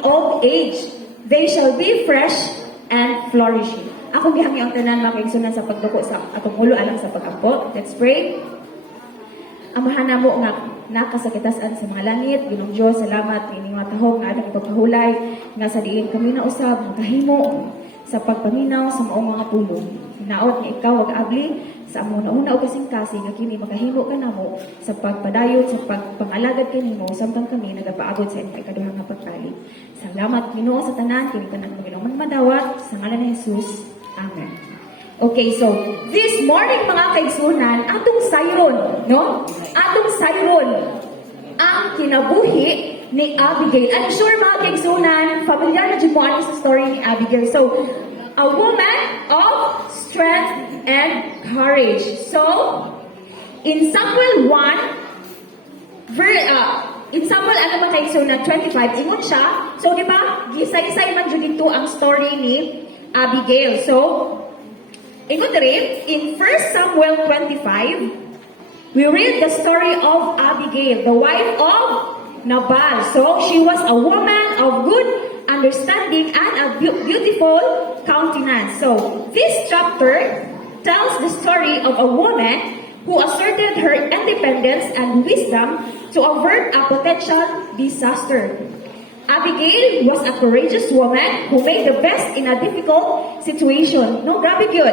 in old age. They shall be fresh and flourishing. Akong gihangi ang tanan mga kaigsunan sa pagduko sa atong ulo alang sa pag-ampo. Let's pray. Amahan namo nga nakasakitasan sa mga langit, Ginoong Dios, salamat ining mga taho nga adang ipagpahulay nga sa diin kami na usab makahimo sa pagpaminaw sa maong mga pulong. Hinaot nga ikaw wag abli sa among nauna og kasing-kasing nga kini makahimo kanamo sa pagpadayon sa pagpangalagad kanimo samtang kami nagapaabot sa inyong ikaduhang nga pagkalig. Salamat Ginoo sa tanan kini tanan Panginoon madawat sa ngalan ni Jesus. Amen. Okay, so this morning mga kaigsunan, atong sayron, no? Atong sayron ang kinabuhi ni Abigail. I'm sure mga kaigsunan, familiar na Juanes sa story ni Abigail. So, a woman of strength and courage. So, in Samuel 1, in Samuel, ano mga kaigsunan, 25, ingon siya. So, di ba, gisa-isay man dito ang story ni Abigail. So, ingon rin, in 1 Samuel 25, we read the story of Abigail, the wife of Nabal. So, she was a woman of good understanding and a beautiful countenance. So, this chapter tells the story of a woman who asserted her independence and wisdom to avert a potential disaster. Abigail was a courageous woman who made the best in a difficult situation. No, grabe good.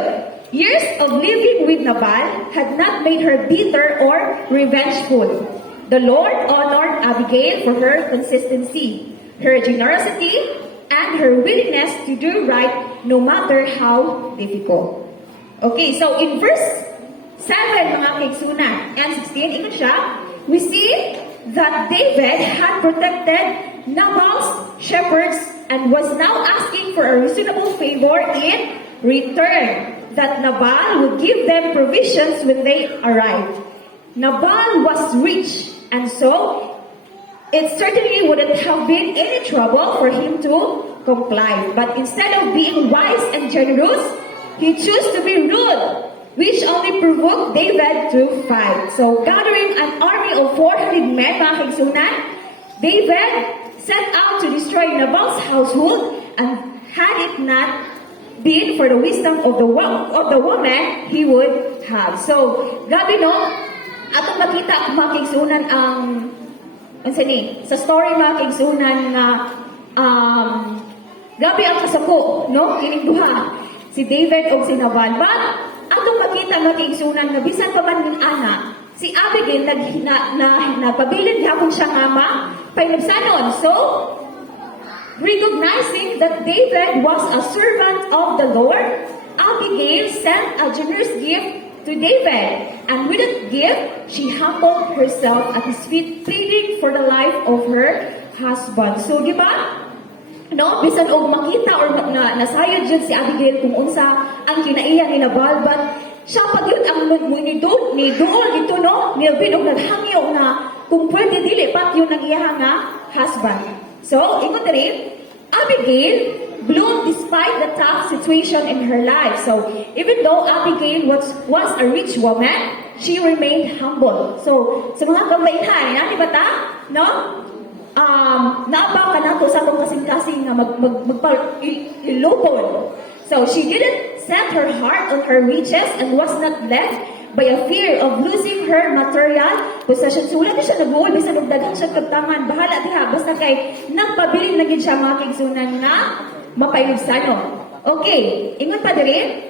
Years of living with Nabal had not made her bitter or revengeful. The Lord honored Abigail for her consistency, her generosity, and her willingness to do right no matter how difficult. Okay, so in verse 7, mga kaigsunan, and 16, ingon siya, we see that David had protected Nabal's shepherds and was now asking for a reasonable favor in return, that Nabal would give them provisions when they arrived. Nabal was rich, and so it certainly wouldn't have been any trouble for him to comply. But instead of being wise and generous, he chose to be rude, which only provoked David to fight. So, gathering an army of 400 men, mga kaigsunan, David set out to destroy Nabal's household, and had it not been for the wisdom of the woman, he would have. So, grabe no, atong makita mga kaigsunan ang sa story mga kaigsunan nga grabe ang kasako, no? Ining duha, si David o si Nabal. But atong makita mga kaigsunan nga bisan pa man ng ana, si Abigail nagpabilin gihapon siya nga painabsanon. So, recognizing that David was a servant of the Lord, Abigail sent a generous gift to David. And with that gift, she humbled herself at his feet, pleading for the life of her husband. So, di ba? No, bisan og makita or nasayod dyan si Abigail kung unsa ang kinaiya ni Nabal, but siya pa yun ang ni doon dito, no? Nilbin og naghangyo na kung pwede dili pat yun ang iya nga husband. So, ingon rin, Abigail bloomed despite the tough situation in her life. So, even though Abigail was a rich woman, she remained humble. So, sa mga kambayhan, nani ba ta? No? Naaba ka na to sa itong kasing-kasing na magpalilupon. So, she didn't set her heart on her riches and was not led by a fear of losing her material possessions. So, wala na siya nag-uol, bisan og daghang siya kagtangan. Bahala diha, basta kay nagpabiling na gid siya mga kaigsunan nga mapailigsanon. Okay, ingon pa diri,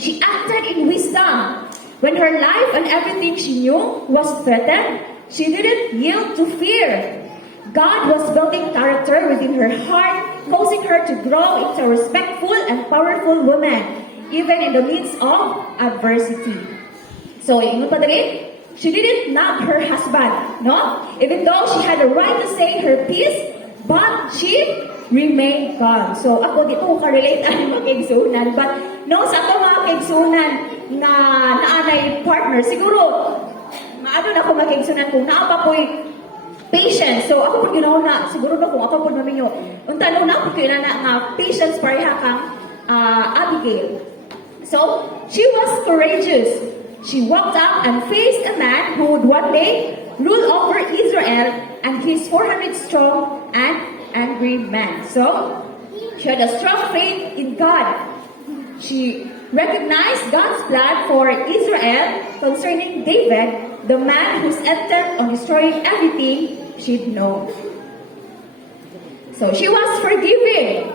she acted in wisdom. When her life and everything she knew was threatened, she didn't yield to fear. God was building character within her heart, causing her to grow into a respectful and powerful woman, even in the midst of adversity. So, ingon pa diri, she didn't knock her husband, no? Even though she had the right to say her piece, but she remained calm. So, ako dito ko ka-relate ang mga kaigsunan. But, no, sa ako mga kaigsunan na naanay partner, siguro, maano na ako mga kaigsunan kung naapa ko'y patience. So, ako po ginawa na, siguro na kung ako po namin yun. Ang tanong na ako po na patience pareha kang Abigail. So, she was courageous. She walked up and faced a man who would one day rule over Israel, and his 400 strong and angry man. So, she had a strong faith in God. She recognized God's plan for Israel concerning David, the man who's intent on destroying everything she'd known. So she was forgiving.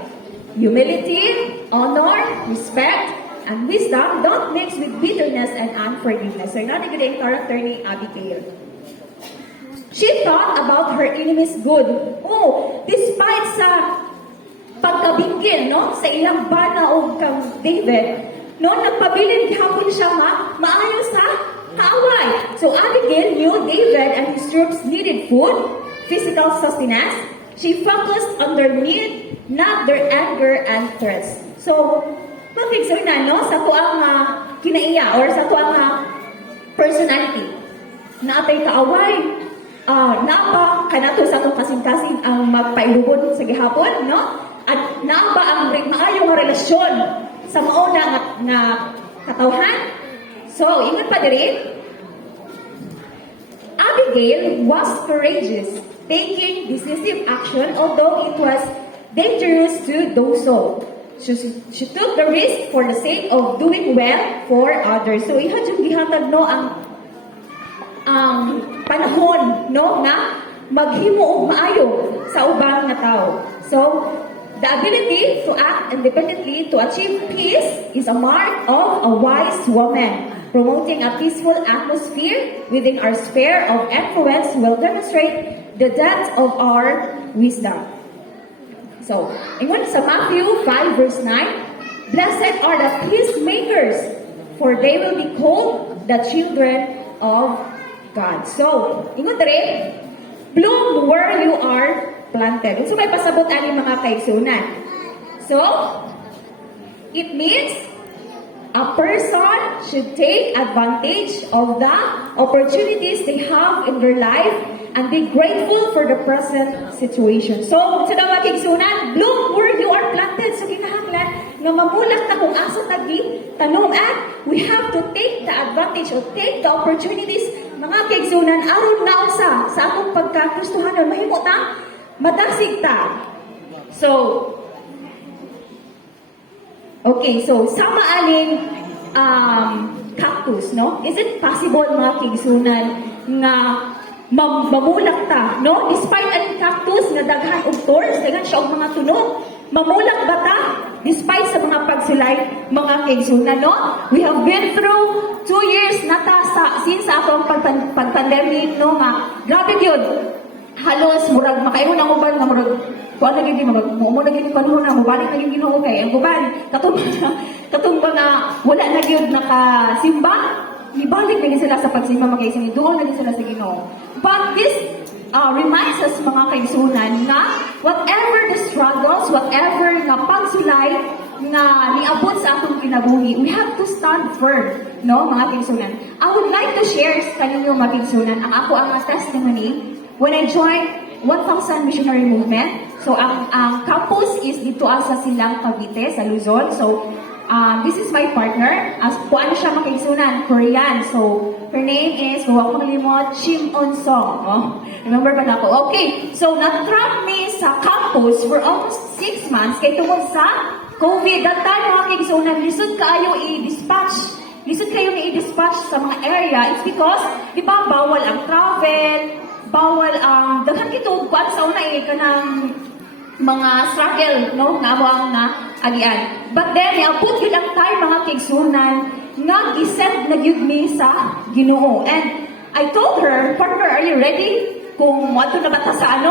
Humility, honor, respect, and wisdom don't mix with bitterness and unforgiveness. So natin yung character ni Abigail. She thought about her enemy's good. Oh, despite sa pagkabinggil, no, sa ilang bana o kang David, no, nagpabilin hapon siya maayo sa kaaway. So Abigail knew David and his troops needed food, physical sustenance. She focused on their need, not their anger and threats. So, makikisay na, no, sa tuang kinaiya or sa tuang personality na atay kaaway, naapa kanato sa itong kasing-kasing ang magpailubon sa gihapon, no? At naapa ang maayong relasyon sa mauna nga katawhan. So, ingat pa diri, Abigail was courageous, taking decisive action although it was dangerous to do so. She took the risk for the sake of doing well for others. So, ihad yung gihatag, no, ang panahon, no, na maghimo og maayo sa ubang nga tao. So, the ability to act independently to achieve peace is a mark of a wise woman. Promoting a peaceful atmosphere within our sphere of influence will demonstrate the depth of our wisdom. So, ingon sa Matthew 5 verse 9, Blessed are the peacemakers, for they will be called the children of God. So, ingon dere, bloom where you are planted. So, may pasabot ani mga kaigsunan. So, it means a person should take advantage of the opportunities they have in their life and be grateful for the present situation. So, sa mga kaigsunan, bloom where you are planted. So, kinahanglan nga mamulak na kung asa tagi tanong at we have to take the advantage or take the opportunities mga kaigsunan aron na sa atong pagkakristohanon mahimo ta madasig ta. So, okay, so sama aling cactus, no? Is it possible mga kaigsunan nga mamulak ta, no? Despite aling cactus nga daghan og thorns, daghan siya og mga tunog, mamulak ba ta? Despite sa mga pagsulay, mga kaigsunan, no? We have been through 2 years na ta since atong pag-pandemic, no? Grabe yun. Halos murag makaingon ang uban nga murag kuan lagi di murag mo lagi panahon na mubalik na yung Ginoo kay ang uban katong mga wala na gyud nakasimba ibalik na sila sa pagsimba mga kaigsunan doon na sila sa Ginoo. But this reminds us mga kaigsunan nga whatever the struggles, whatever nga pagsulay nga niabot sa atong kinabuhi, we have to stand firm, no mga kaigsunan. I would like to share sa kaninyo mga kaigsunan ang ako ang testimony when I joined 1,000 Missionary Movement. So, ang campus is dito sa Silang, Cavite, sa Luzon. So, this is my partner. Kuan siya makaigsunan, Korean. So, her name is, kung ako malimot, Kim On-song. Oh, remember ba na ako? Okay, so, na-trap me sa campus for almost 6 months kay tungkol sa COVID. That time, mga kaigsunan, lisod kayo i-dispatch sa mga area. It's because, di ba, bawal ang travel, bawal ang daghan kito kuan sa una kanang mga struggle, no, nga mo ang agian. But then niabot gyud ang time mga kaigsunan nga gisend na gyud mi sa Ginoo. And I told her, partner, are you ready? Kung wato na bata sa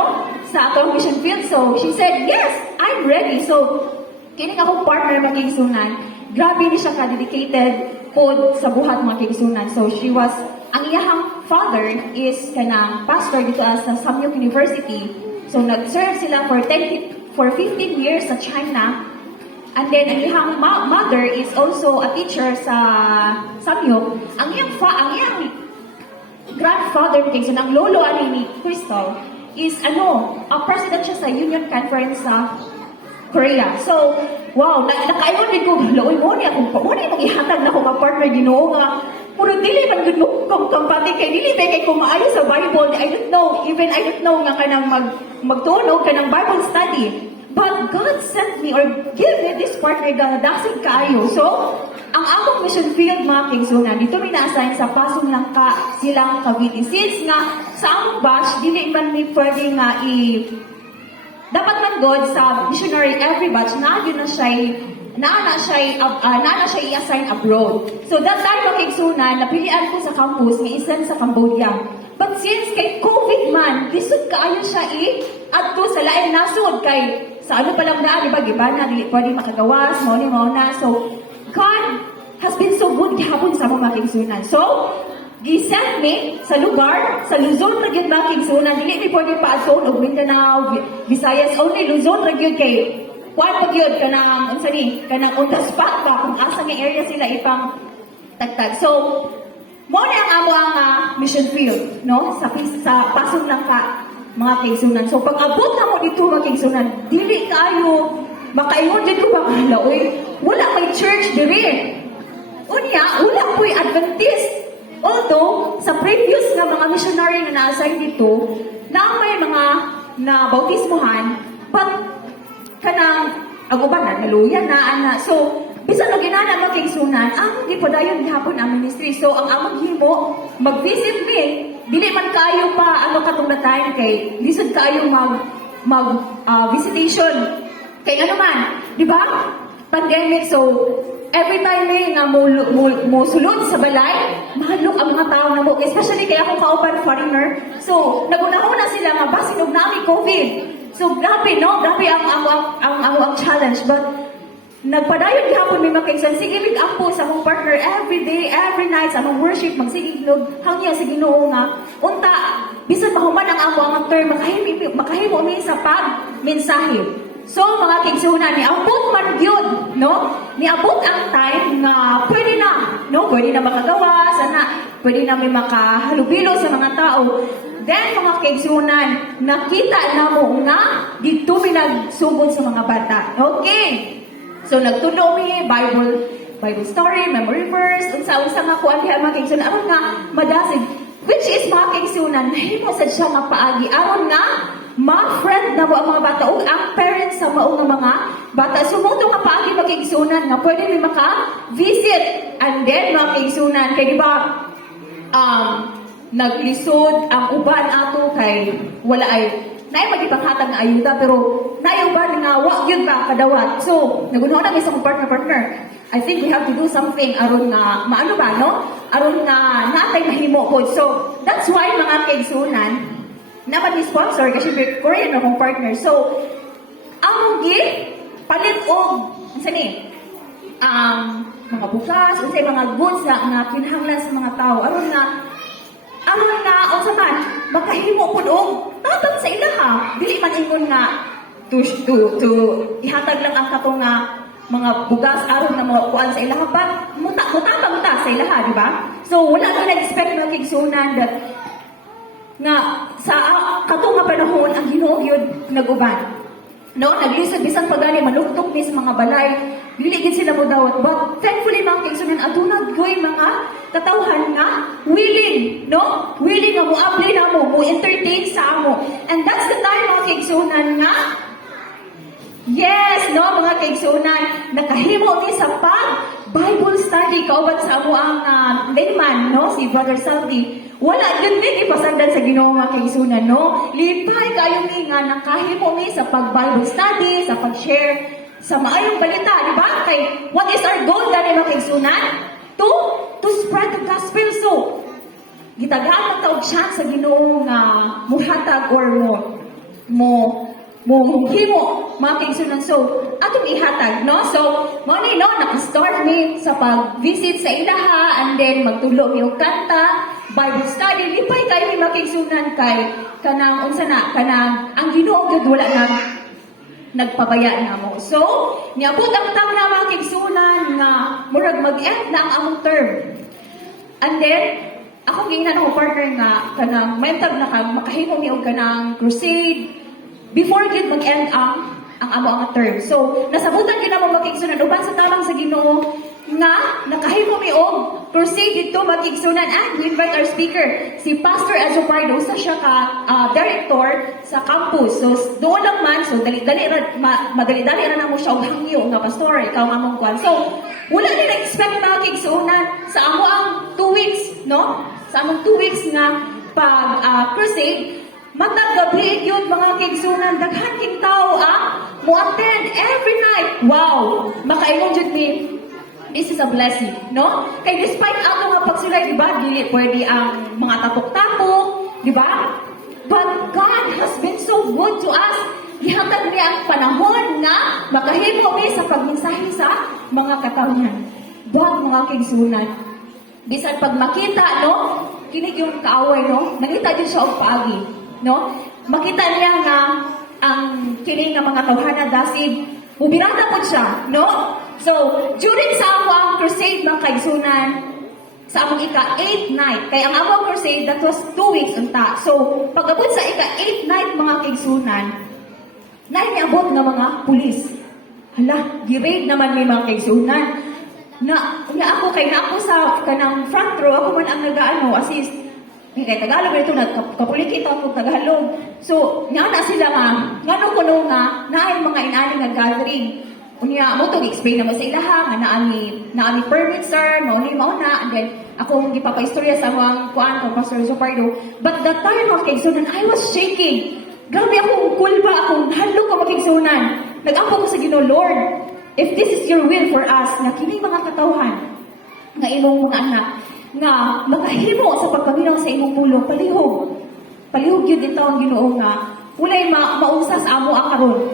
sa atong mission field. So she said, yes, I'm ready. So kini akong partner mga kaigsunan, grabe ni siya ka-dedicated pod sa buhat mga kaigsunan. So she was ang iyahang father is kanang pastor dito sa Samyuk University. So, nag-serve sila for 15 years sa China. And then, ang iyahang mother is also a teacher sa Samyuk. Ang iyang grandfather, so, ang lolo ni Crystal, is a president siya sa Union Conference sa Korea. So, wow, nakaiwan din ko, looy mo niya, kung paano yung mag-ihatag na akong partner, Ginoo nga, Puro dili man gud mo kung kampati kay dili ba kay kumaayo sa Bible. I don't know nga kanang magtunog kanang Bible study. But God sent me or give me this partner nga dasig kaayo. So, ang akong mission field mga kigsunan, dito may na-assign sa Pasong Langka silang Cavite. Since nga sa among batch, dili man mi pwede nga dapat man God sa missionary every batch na yun na siya i-assign abroad. So that time makigsunan, napilian ko sa campus, nga isan sa Cambodia. But since kay COVID man, lisod kaayo siya adto sa lain nasod kay sa ano pa lang na, di ba, gibana, dili pwede makagawas, mao na. So, God has been so good gihapon sa mga kigsunan. So, gisend me sa lugar, sa Luzon, nagyod mga kigsunan, dili ni pwede pa aton, o Mindanao, Visayas, only Luzon, nagyod kay, kuwan pag yun, kanang on the spot ba, kung asa nga area sila ipang tagtag. So, mo na ang amo ang mission field, no? Sa Pasong Langka, mga kigsunan. So, pag abot na mo dito mga kigsunan, dili kayo, makaingon dito ba kala, wala may church diri. Unya, wala po'y Adventist. Although, sa previous na mga missionary na na-assign dito, na may mga na-bautismuhan, but kanang, ang uban na, naluyan na, ana. So, bisan no ginana mga kigsunan, ang di pa dayon gihapon ang ministry. So, ang amang himo, mag-visit me, dili man kayo pa, katong na time kay, lisod kayo visitation. Kay ano man, di ba? Pandemic, so, every time nga mo sulod sa balay, mahalok ang mga tao na mo, especially kaya akong kauban foreigner. So, naguna-una sila nga basin og nami COVID. So, grabe, no? Grabe ang challenge. But, nagpadayon gihapon may makaisan, sige ang po sa akong partner every day, every night, sa among worship, magsigignog, hangya sa Ginoo nga, unta, bisan mahuman ang amo ang term, makahimo mi sa pag-mensahe. So, mga kigsunan, niabot man yun, no? Niabot ang time na pwede na, no? Pwede na makagawa, sana, pwede na may makahalubilo sa mga tao. Then, mga kigsunan, nakita na mo nga, dito pinagsugod sa mga bata. Okay. So, nagtulo mi, Bible story, memory verse, unsa-unsa nga kuan diha mga kigsunan, aron nga, madasig. Which is mga kigsunan, nahimo sad siya nga paagi, aron nga, ma-friend na mo ang mga bata o ang parents sa mao nga mga bata. Sumuto nga paagi makigsunan nga pwede mi maka-visit. And then mga kigsunan, kay di ba naglisod ang uban ato kay wala ay magipanghatag na ayuda pero nayuban nga wa gyud ba kadawat. So nagunahon na mi sa partner. I think we have to do something aron nga maano ba no? Aron nga natay mahimo pod. So that's why mga kigsunan naman ni sponsor kasi Korean akong partner. So, among palit og mga bukas, unsay mga goods na kinahanglan sa mga tao. Aron na unsa man makahimo pud og tatag sa ilaha. Dili man ingon nga to ihatag lang ang katong mga bugas aron na mo kuan sa ilaha pa. Mutabang ta sa ilaha, di ba? So, wala ka na-expect na kigsunan that nga sa katong nga panahon ang Ginoo gyud naguban. No, naglisod bisan pagani malugtok ni sa mga balay, dili gid sila mo dawat. But thankfully mga kigsunan aduna goy mga katawhan nga willing, no? Willing nga mo-apply na mo entertain sa amo. And that's the time mga kigsunan nga yes, no, mga kigsunan, nakahimo mi sa Bible study kauban sa amo ang layman, no, si Brother Salty. Wala din ipasagdan sa Ginoo mga kigsunan, no? Lipay kayo mi nga nakahimo mi sa pag-Bible study, sa pag-share sa maayong balita, di ba? Kay what is our goal dali mga kigsunan? To spread the gospel. So, gitagaan ta og chance sa Ginoo nga muhatag or himo mga kigsunan. So, atong ihatag, no? So, mo ni no, naka-start mi sa pag-visit sa ilaha and then magtulo mi og kanta, Bible study, lipay kayo ni mga kigsunan kay kanang unsa na kanang ang Ginoo gyud wala nang nagpabaya na mo. So, niabot ang tama na mga kigsunan nga murag mag-end na ang among term. And then, ako gingnan ako partner nga kanang mentag na makahimo mi og kanang crusade before gid mag-end ang amo ang term. So, nasabutan gyud na mo mga kigsunan uban sa tamang sa Ginoo nga nakahimo mi og crusade dito magigsunan, and we invite our speaker si Pastor Azopardo sa siya ka director sa campus. So doon lang man, so dali-dali madali-dali ra namo siya og hangyo nga pastor ikaw nga mong kwan. So wala ni na-expect magigsunan sa amo ang 2 weeks, no? Sa among 2 weeks nga pag crusade, matag gabi yun mga kigsunan, daghan king tao mo attend every night. Wow, makaingon jud ni this is a blessing, no? Kay despite ako nga pagsulay, di ba, dili pwede ang mga tapok-tapok, di ba? But God has been so good to us. Gihatag niya ang panahon na makahimo mi sa pagmensahe sa mga katawhan. Buhat mga kigsunan. Bisan pag makita, no? Kinig yung kaaway, no? Nangita din siya og paagi, no? Makita niya nga ang kining nga mga tawhana dasig ubirata po siya, no? So, during sa among crusade mga kaigsunan, sa among ika-8th night, kaya ang among crusade, that was 2 weeks unta. So, pag-abot sa ika-8th night mga kaigsunan, nainiabot ng mga pulis. Hala, girade naman may mga kaigsunan. Na ako sa kanang front row, ako man ang assist. Kay Tagalog ito, kapulikit ako Tagalog. So, nga na sila nga kuno nga, naay mga inani nga gathering. Unya, mo itong explain naman sa ilaha, nga naami permit, sir, mauni, mauna, and then, ako hindi pa istorya sa mga kuan kong Pastor Zopardo. But that time, mga kaigsunan, I was shaking. Grabe akong kulba, akong halo ko mga kaigsunan. Nag-ampo ko sa Ginoo, Lord, if this is your will for us, na kini mga katawhan, nga imong mga anak, nga makahimo sa pagpaminaw sa imong pulo, palihog. Palihog yun dito ang Ginoo nga, ulay mausa sa amo ang karon.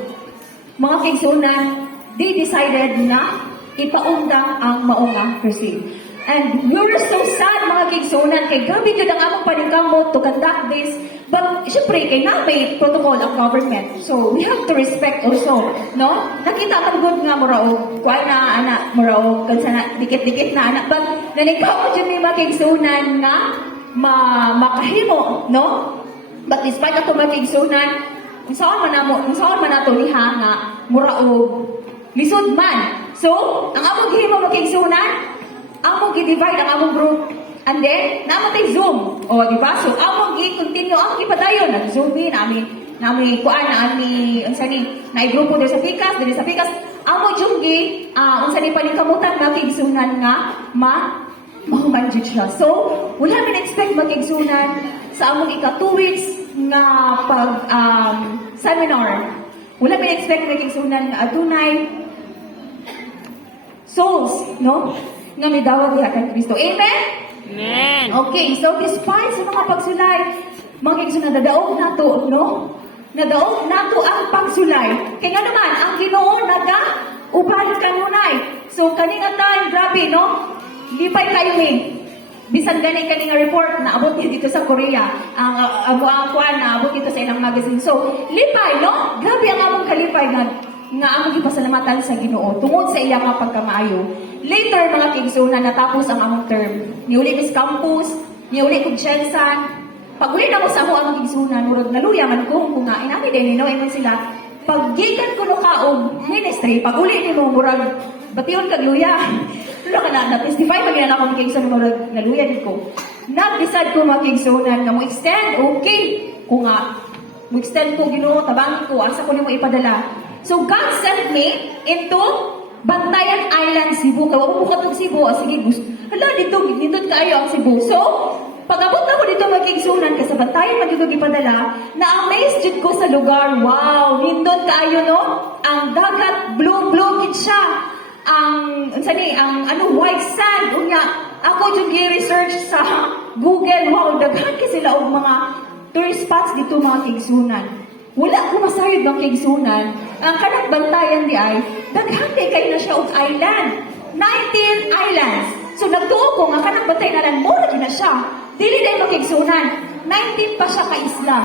Mga kaigsunan, they decided na ipaundang ang maungang crusade. And we're so sad mga kaigsunan, kay grabe yun ang among paningkamot to conduct this. But syempre, kay na may protocol ang government. So we have to respect also, no? Nakita kang good nga muraog, kuhay na anak, muraog, kansa na, dikit-dikit na anak. But nanikaw yun yung mga kaigsunan nga makahimo, no? But despite ako mga kaigsunan, saan man nato liha nga muraog, lisod man. So, ang among gihimo mga kaigsunan, among gi-divide ang among group. And then, namatay Zoom. O, di ba? So, among gi-continue, among gipadayon. Nag-Jhuvy, nami kuan, na-grupo din sa Pikas, among Jhuvy, unsa ni paningkamutan na kaigsunan nga, mahuman jud siya. So, wala min expect magigsunan sa among ika 2 weeks nga pag seminar. Wala min expect magigsunan nga adunay souls, no? Nga may dawat diha kay Kristo. Amen? Amen. Okay, so despite sa mga pagsulay, mga kaigsunan, nadaog nato, no? Nadaog nato ang pagsulay. Kaya nga naman, ang Ginoo uban kanunay. So, kaninga time, grabe, no? Lipay kayo bisan gani nga report na abot dito sa Korea, ang kuan na abot dito sa ilang magazine. So, lipay, no? Grabe ang among kalipay nga among gipasalamatan sa Ginoo tungod sa iyang mga pagkamaayo. Later, mga kaigsunan, natapos ang among term. Niuli is campus, niuli kong Chensan. Pag-uli na mo sa among kaigsunan, murag naluya man ko kung nga inami din, no? Iman sila, pag-gigan ko no ka og ministry, pag-uli ni mo, murag, bation kag luya. Ano ka na, na-testify pag yan ako kaigsunan, murag naluya din ko. Nag-decide ko mga kaigsunan na mo extend, okay. Kung nga, mo extend ko, Ginoo, tabangin ko, asa ko ni mo ipadala. So, God sent me into Bantayan Island, Cebu. Kaya mo bukat ng Cebu. Sige, gusto. Hala, dito kayo ang Cebu. So, pag-abot na ko dito magigsunan, kasi sa Bantayan magiging ipadala, na-amaze dito ko sa lugar. Wow, nindot kayo, no? Ang dagat, blue siya. Ang white sand. Unya, ako yung i-research sa Google. Wow, daghan kasi sila og mga tourist spots dito mga kaigsunan. Wala ko masayod ng kaigsunan. Ang kanang Bantayan di ay, daghan kayo na siya og island. 19 islands. So nagtuo ko nga kanang Bantayan na lang, mura na siya. Dili dahil makaigsunan. 19 pa siya ka isla.